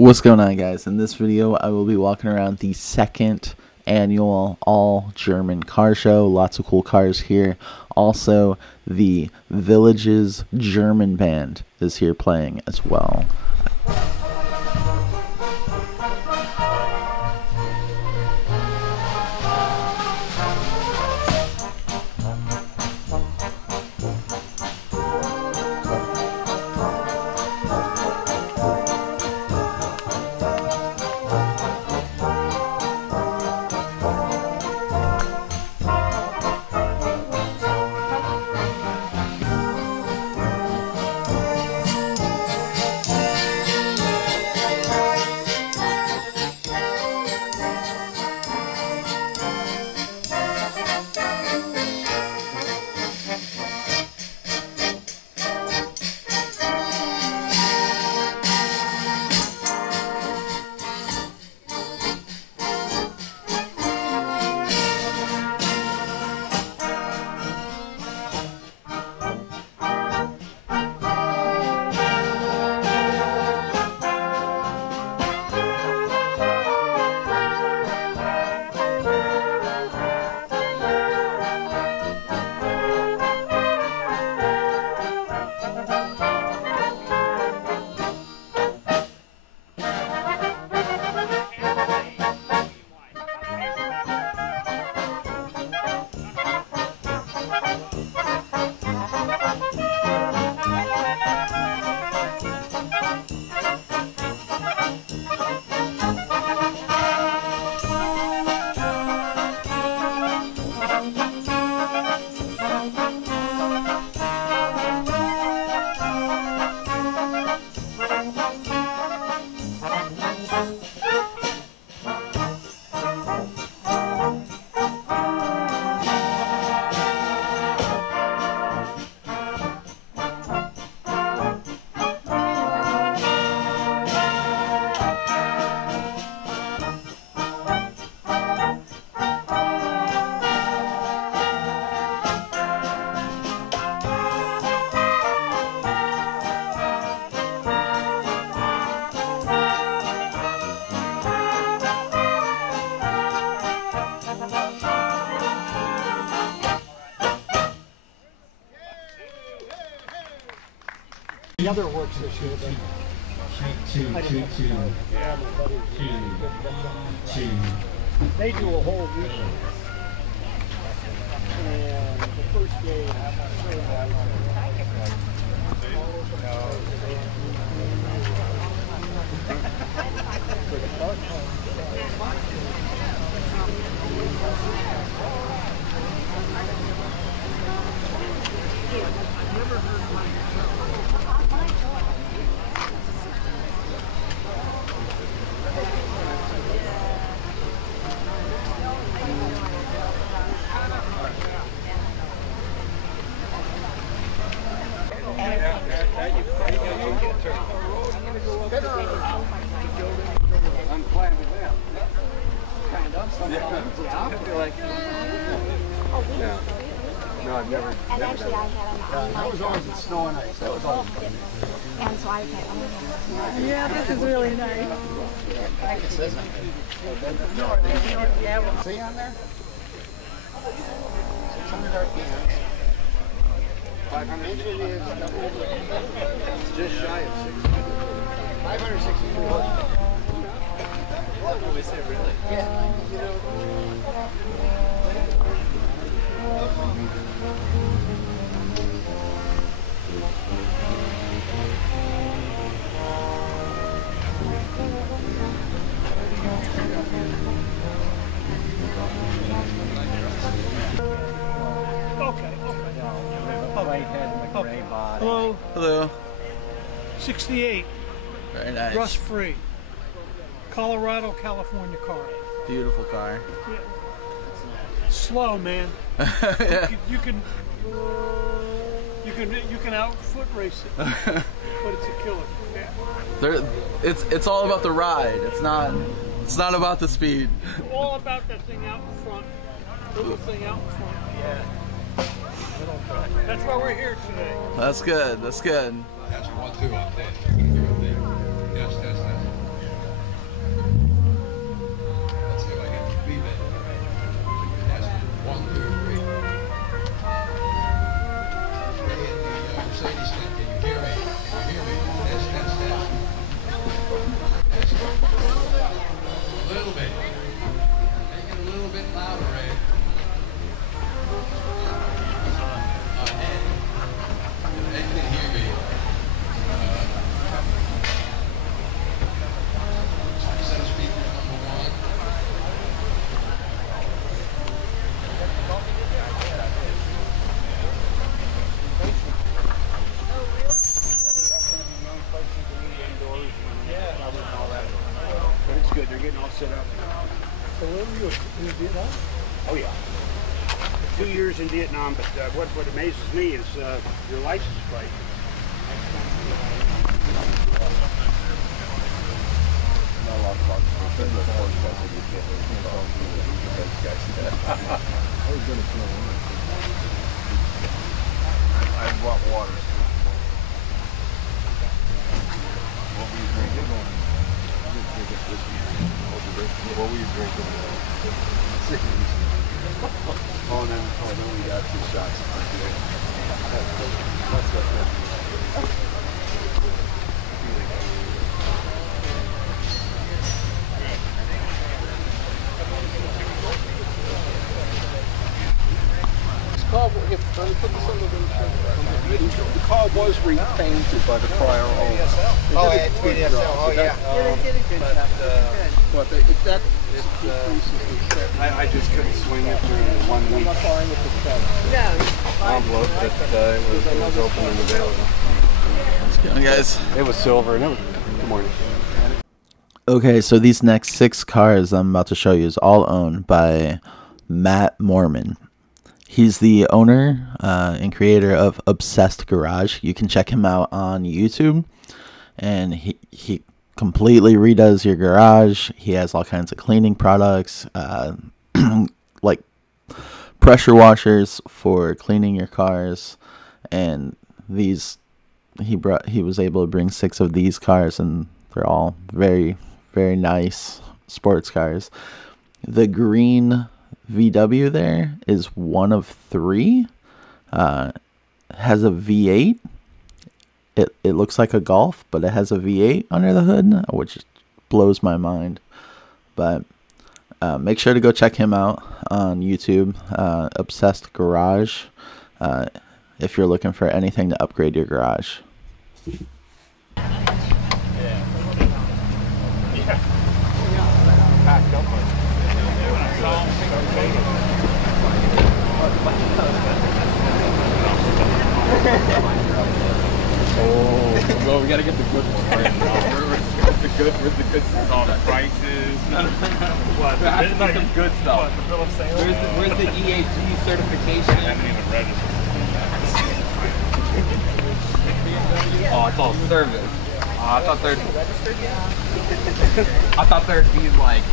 What's going on, guys? In this video I will be walking around the second annual all German car show. Lots of cool cars here. Also, the Villages German band is here playing as well. The other works this year, but they do a whole weekend. And the first day, unplanned event. Kind of. Sometimes. I feel like. No, I've never. And actually, I had an That was always in snow and ice. That was always fun. and so I was like, oh my God. Yeah, this is really nice. See on there? 600 RPMs. 500 inches. It's just shy of 600. 563 horsepower. Is it really? Yeah. You know. Hello, Hello. 68, Very nice. rust free, Colorado, California car. Beautiful car. Yeah. Slow, man. Yeah. You can out foot race it, but it's a killer. Yeah. It's all about the ride. It's not about the speed. All about that thing out in front, little thing out in front. Yeah. That's why we're here today. That's good. That's good. That's 1, 2 on 10. Yes, yes, yes. little bit. Make it a little bit louder, Ray. Ed can hear me. Set of speakers number 1. But it's good. They're getting all set up. So where were you in Vietnam? Oh yeah. 2 years in Vietnam, but what amazes me is your license plate. I brought water. What were you drinking? What were you drinking? Oh, then we got 2 shots. The car was repainted by the prior owner. Oh, it's BDSL. Oh, yeah. But that I just couldn't swing it through 1 week envelope, but it was open and available. What's going on, guys? It was silver, and it was. Good morning. Okay, so these next 6 cars I'm about to show you is all owned by Matt Mormon. He's the owner and creator of Obsessed Garage. You can check him out on YouTube, and he completely redoes your garage. He has all kinds of cleaning products, like pressure washers for cleaning your cars, and these he was able to bring 6 of these cars, and they're all very, very nice sports cars. The green VW there is one of 3. Has a V8. It looks like a Golf, but it has a V8 under the hood, which blows my mind. But make sure to go check him out on YouTube, Obsessed Garage, if you're looking for anything to upgrade your garage. Well, we gotta get the good one right now. Where's the good stuff? All the prices. What? There's some good stuff. What, the bill of sale? Where's the EAG certification? I haven't even registered. Oh, it's all service. I thought there'd be like.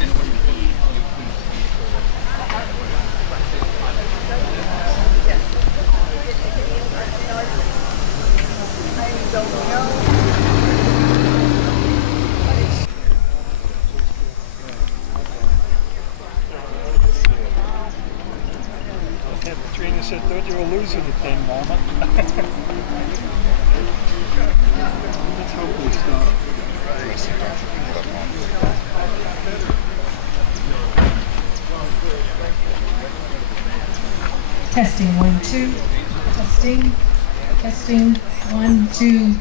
Katrina said, "Thought you were losing the thing, Mama." Let's hope we stop. Testing 1 2. Testing 1 2.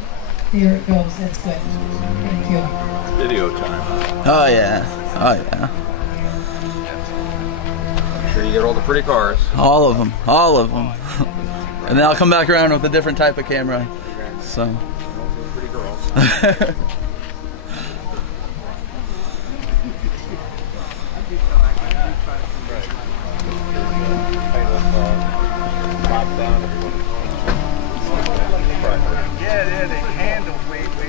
There it goes. That's good. Thank you. Video time. Oh yeah. Make sure you get all the pretty cars. All of them. And then I'll come back around with a different type of camera. So. Pretty girls. Yeah, they handle way different.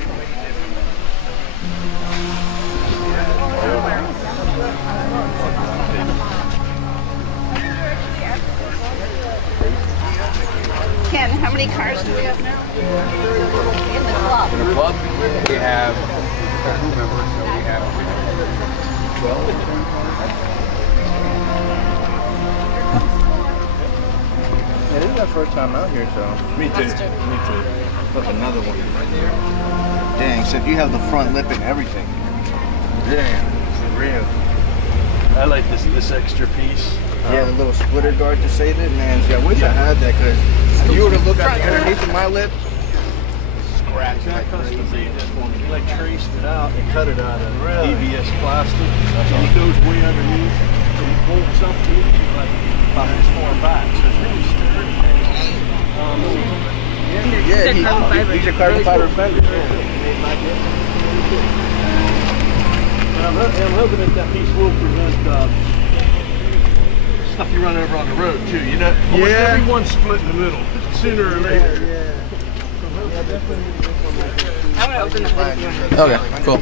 Ken, how many cars do we have now? In the club. In the club, we have crew members, so we have 12. It is my first time out here, so. Me too. Look, another one. Dang, except you have the front lip and everything. Damn, for real. I like this extra piece. Yeah, the little splitter guard to save it, man. See, I wish I had that, because if you were to look at the underneath of my lip, scratch That like custom crazy. made that for me. He like traced it out and cut it out of ABS plastic. And it goes way underneath. So he bolts up to it like about this far back. So it's really sturdy. These are carbon fiber fenders. And I'm hoping that piece will prevent stuff you run over on the road too. You know, almost everyone's split in the middle sooner or later. I want to open the hood. Okay, cool.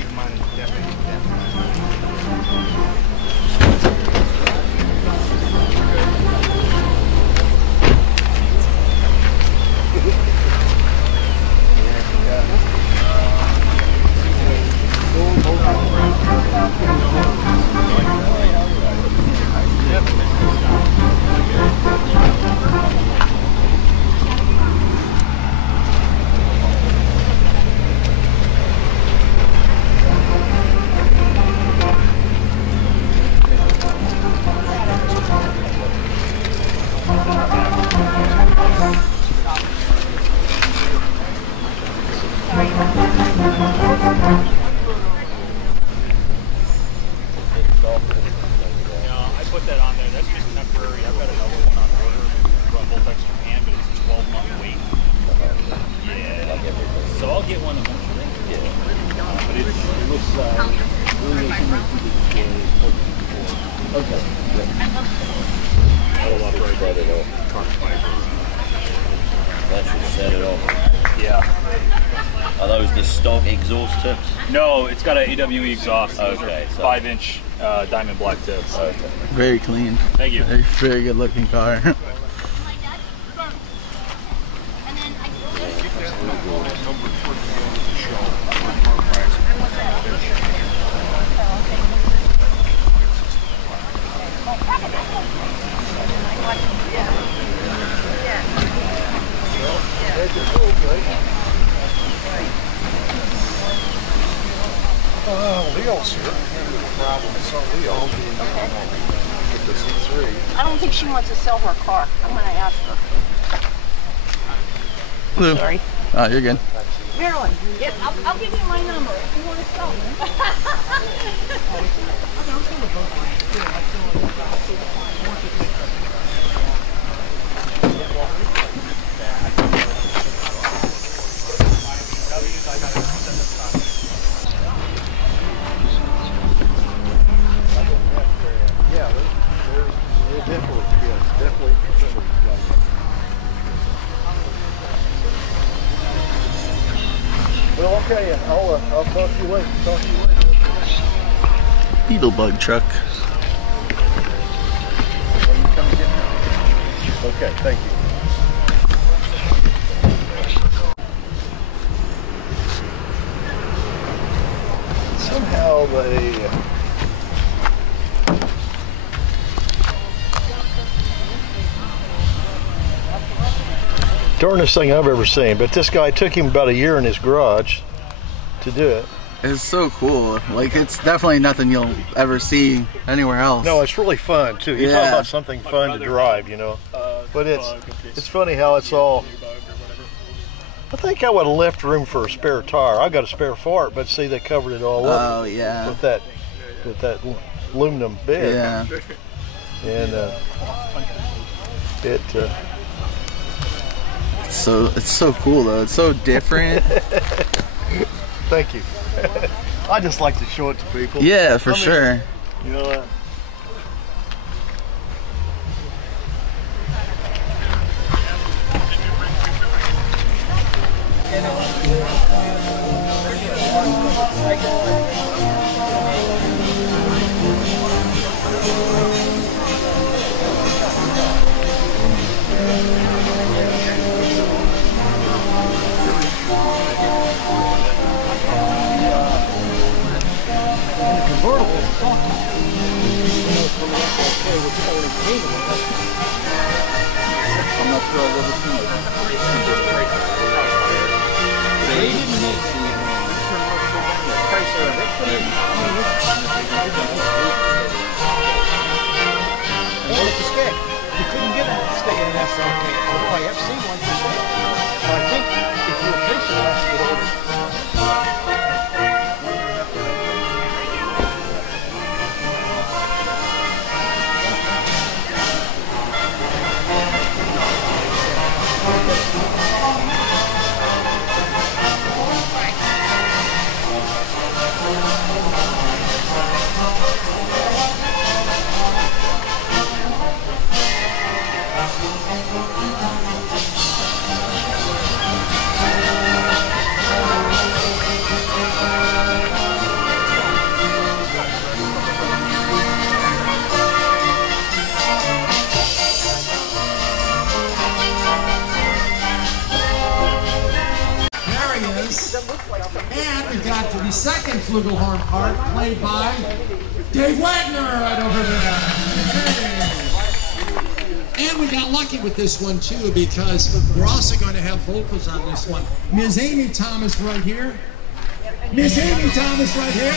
I put that on there. That's just temporary. I've got another one on order from Voltex Japan, but it's a 12-month wait. Yeah. So I'll get one eventually. Yeah. But it looks really similar to the okay. That should set it off. That should set it off. Yeah. Are those the stock exhaust tips? No, it's got an AWE exhaust. Those Okay, are so 5-inch diamond black tips. Okay. Very clean. Thank you. Very good looking car. Leo's here. No problem. It's on Leo. Get the Z3. I don't think she wants to sell her car. I'm going to ask her. Hello. Sorry. Oh, you're good. Marilyn, I'll give you my number if you want to sell me. Yeah, they're definitely. Well, okay, I'll talk to you later. Beetlebug truck. When you come get me. Okay, thank you. Somehow they. Darnest thing I've ever seen, but this guy took him about a year in his garage to do it. It's so cool. Like, it's definitely nothing you'll ever see anywhere else. No, it's really fun too. You talk Yeah. about something fun to drive, you know. But it's funny how it's all. I think I would have left room for a spare tire. I got a spare fart, but see, they covered it all up. Oh, yeah. With that aluminum bed. Yeah. And It's so cool though. It's so different. Thank you. I just like to show it to people. Yeah, for sure. You know what? I'm not sure I've ever seen it. They didn't make the price of it. Yes, okay. Although I have seen one for sale. But I think if you're patient, I'll have to get over. And we got the second flugelhorn part played by Dave Wagner right over there. And we got lucky with this one too, because we're also going to have vocals on this one. Ms. Amy Thomas right here. Miss Amy Thomas right here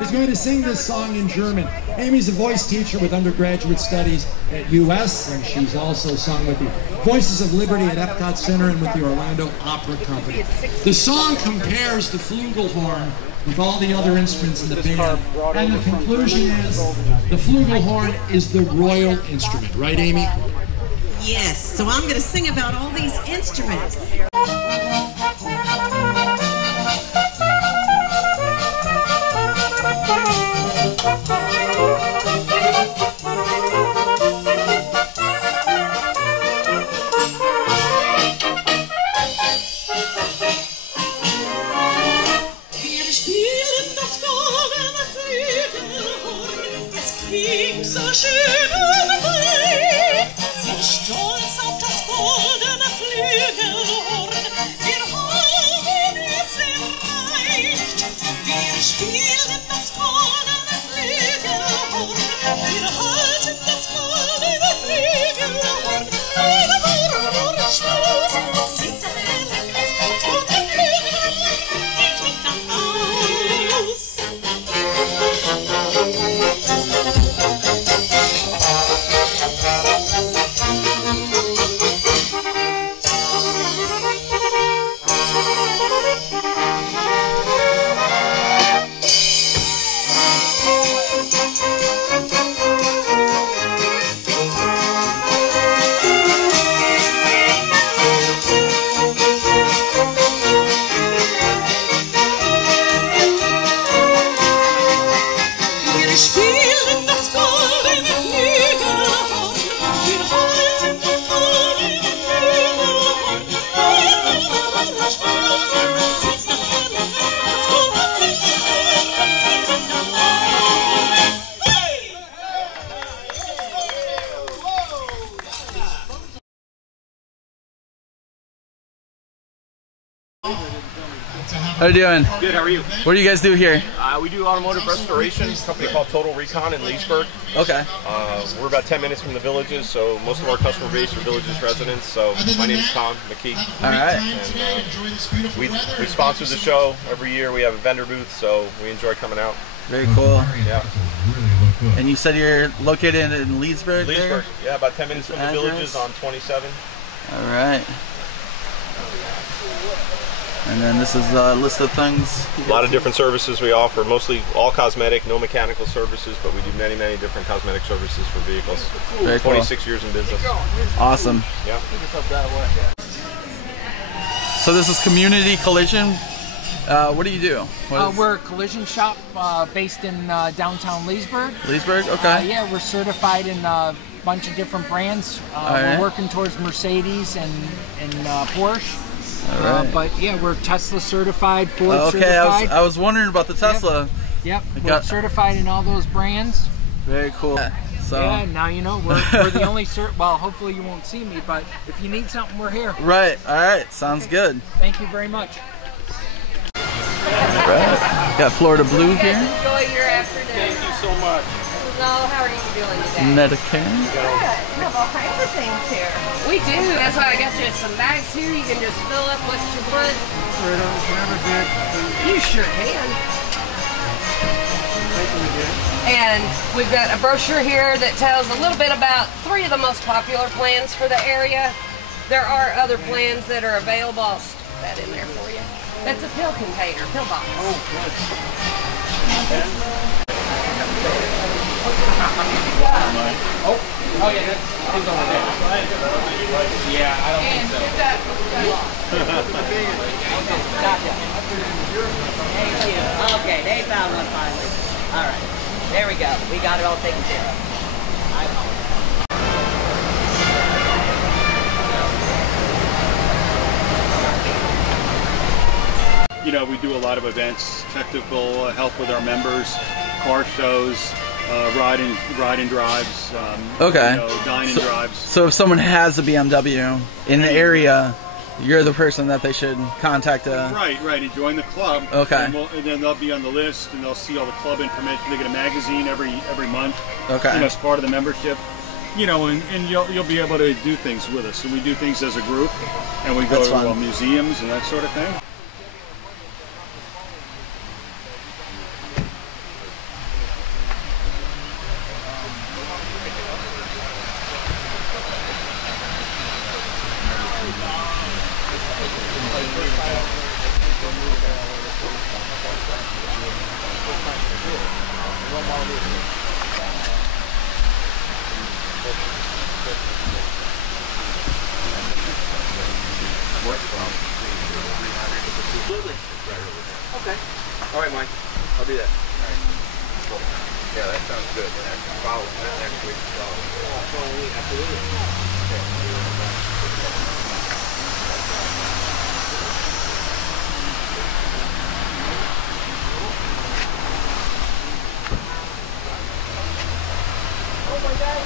is going to sing this song in German. Amy's a voice teacher with undergraduate studies at US, and she's also sung with the Voices of Liberty at Epcot Center and with the Orlando Opera Company. The song compares the flugelhorn with all the other instruments in the band, and the conclusion is the flugelhorn is the royal instrument. Right, Amy? Yes, so I'm going to sing about all these instruments. So schön und frei, sind stolz auf das goldene Flügelhorn. Wir haben es erreicht. Wir spielen das goldene Flügelhorn. Wir halten das goldene Flügelhorn. Eine Wurm Schluss, singt am Erlebnis und den Flügelhorn geht nicht nach Haus. How you doing? Good, how are you? What do you guys do here? We do automotive restoration, a company called Total Recon in Leesburg. Okay. We're about 10 minutes from the Villages, so most of our customer base are Villages residents. So my name is Tom McKee. All right. And we sponsor the show every year. We have a vendor booth, so we enjoy coming out. Very cool. Yeah. And you said you're located in Leesburg? Leesburg, yeah, about 10 minutes from the Villages on 27. All right. And then this is a list of things. A lot of different services we offer, mostly all cosmetic, no mechanical services, but we do many, many different cosmetic services for vehicles. Very cool. 26 years in business. Awesome. Yeah. So this is Community Collision. What do you do? We're a collision shop based in downtown Leesburg. Leesburg, okay. Yeah, we're certified in a bunch of different brands. Right. We're working towards Mercedes and Porsche. All right. But yeah, we're Tesla certified, Ford okay, certified. I was wondering about the Tesla. Yep, we're certified in all those brands. Very cool. So yeah, now you know we're the only well, hopefully you won't see me, but if you need something, we're here. Right. All right. Sounds good. Thank you very much. Right. Got Florida Blue here. Enjoy your afternoon. Thank you so much. So, how are you doing today? Medicare. Good. We have all kinds of things here. We do. That's why I got you some bags here. You can just fill up what you put. You sure can. And we've got a brochure here that tells a little bit about 3 of the most popular plans for the area. There are other plans that are available. I'll stick that in there for you. That's a pill container, pill box. Oh, good. Oh yeah, that's his over there. Yeah, I don't think so. Thank you. Okay, they found one finally. All right, there we go. We got it all taken care of. I apologize. You know, we do a lot of events, technical help with our members, car shows, ride and drives, Okay. you know, dine and drives. So if someone has a BMW in the area, you're the person that they should contact. Right, and join the club. Okay. And then they'll be on the list, and they'll see all the club information. They get a magazine every month. Okay. You know, as part of the membership. You know, and you'll be able to do things with us. So we do things as a group, and we go That's to fun. museums and that sort of thing. Okay. All right, Mike. I'll do that. All right. Cool. Yeah, that sounds good. Follow next week. Oh my God.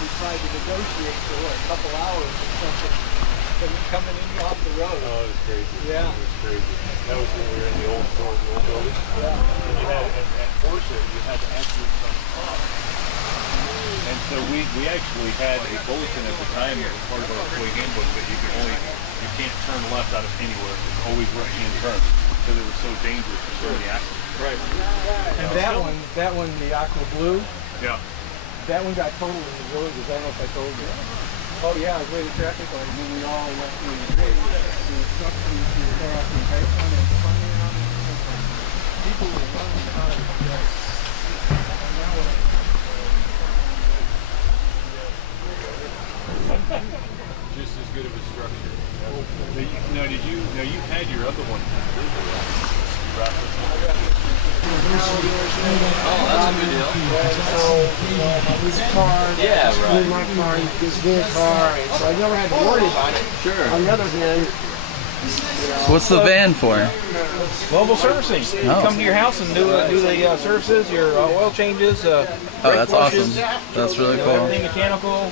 We tried to negotiate for what, a couple hours or something. Coming in off the road. Oh, it was crazy. Yeah. It was crazy. That was when we were in the old store, the old building. Yeah. And you had, at Porsche, you had to enter from up. And so we actually had a bulletin at the time as part of our employee handbook that you can't turn left out of anywhere. It's always right-hand turn because it was so dangerous for so many accidents. Right. And that one, the aqua blue. Yeah. That one got totaled in the villages. I don't know if I told you. Oh yeah, I was waiting traffic light, and then we all went through the bridge, the instructions to go off the entire front end. People were running out of the day. Just as good of a structure. Now, you had your other one. Oh, that's a good deal. His car, my car, his car, and so I never had to worry about it. Sure. On the other hand, So what's the van for? Mobile servicing. You Oh. come to your house and do the services, your oil changes, brake that's flushes, awesome. That's really cool. Everything mechanical,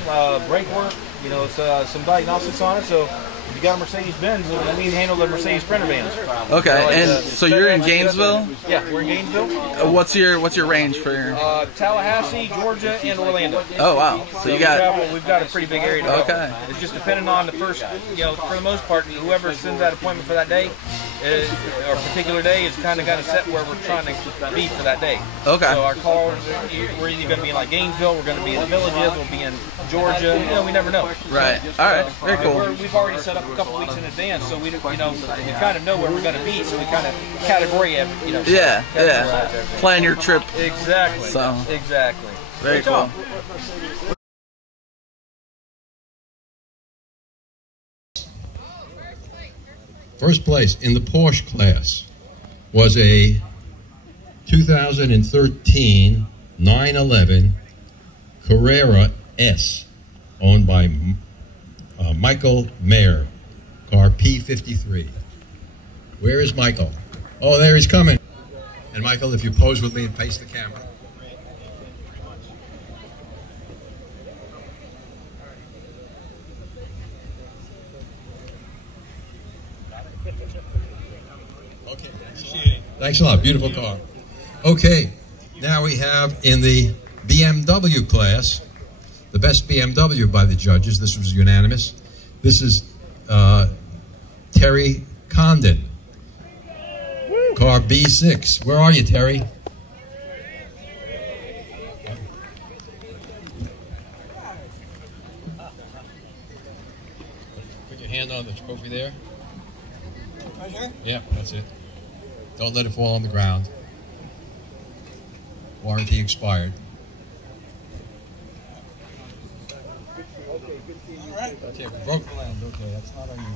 brake work. You know, it's some diagnostics on it. So if you got a Mercedes-Benz, we handle the Mercedes Sprinter vans. Okay, You know, like and the so you're in FedEx, Gainesville? Yeah, we're in Gainesville. What's your range for? Tallahassee, Georgia, and Orlando. Oh wow! So you got we've got a pretty big area to go. Okay. It's just depending on the first, you know, for the most part, whoever sends that appointment for that day, or particular day, is kind of got to set where we're trying to be for that day. Okay. So our callers, we're either going to be in like Gainesville, we're going to be in the villages, we'll be in Georgia. You know, we never know. Right. All right. Very cool. We've already set up a couple weeks in advance, so we kind of know where we're going to be, so we kind of category it, you know. Yeah. categorize everything. Plan your trip. Exactly. So exactly. very Good cool. job. First place in the Porsche class was a 2013 911 Carrera S, owned by Michael Mayer, car P53. Where is Michael? Oh, there he's coming. And Michael, if you pose with me and face the camera. Okay, appreciate it. Thanks a lot. Beautiful car. Okay, Now we have in the BMW class, the best BMW by the judges. This was unanimous. This is Terry Condon, car B6. Where are you, Terry? Put your hand on the trophy there. Right here? Yeah, that's it. Don't let it fall on the ground. Warranty expired. That's it. Broke the land. Okay, that's not unusual.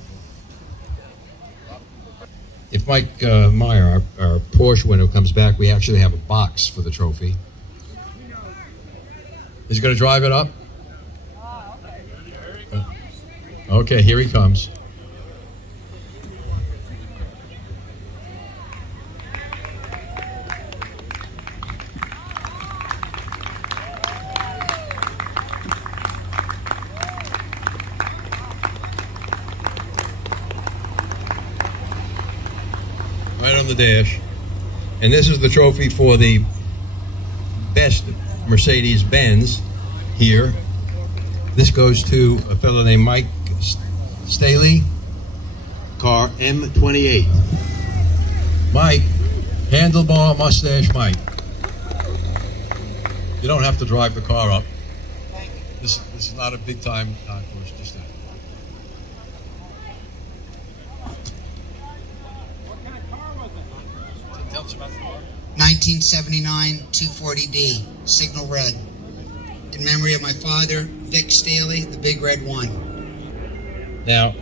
If Mike Meyer, our Porsche winner, comes back, we actually have a box for the trophy. Is he going to drive it up? Okay, here he comes. Right on the dash. And this is the trophy for the best Mercedes-Benz here. This goes to a fellow named Mike Staley, car M28. Mike, handlebar mustache Mike. You don't have to drive the car up. This is not a big time concourse, just that. 1979 240D, signal red. In memory of my father, Vic Staley, the big red one. Now,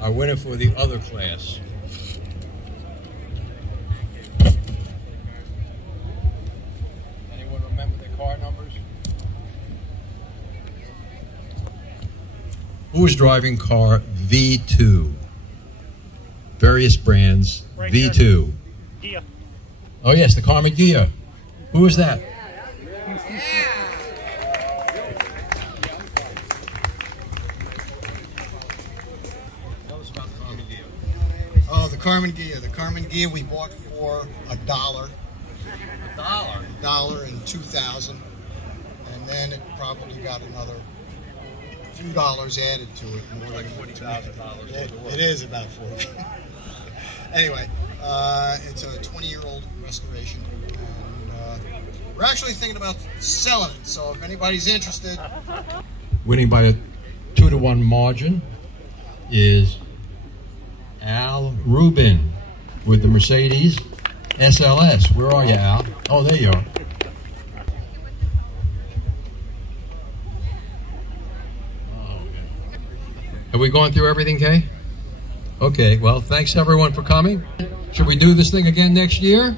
our winner for the other class. Anyone remember the car numbers? Who is driving car V2? Various brands, right V2. Gia. Oh yes, the Carmen Gia. Who is that? Oh, the Carmen Gia. The Carmen Gia we bought for $1. $1 in 2000, and then it probably got another few dollars added to it. More like $40,000. It is about 40. Anyway, it's a 20-year-old restoration, and we're actually thinking about selling it. So if anybody's interested, Winning by a 2-to-1 margin is Al Rubin with the Mercedes SLS. Where are you, Al? Oh, there you are. Have we gone through everything, Kay? Okay, well, thanks everyone for coming. Should we do this thing again next year?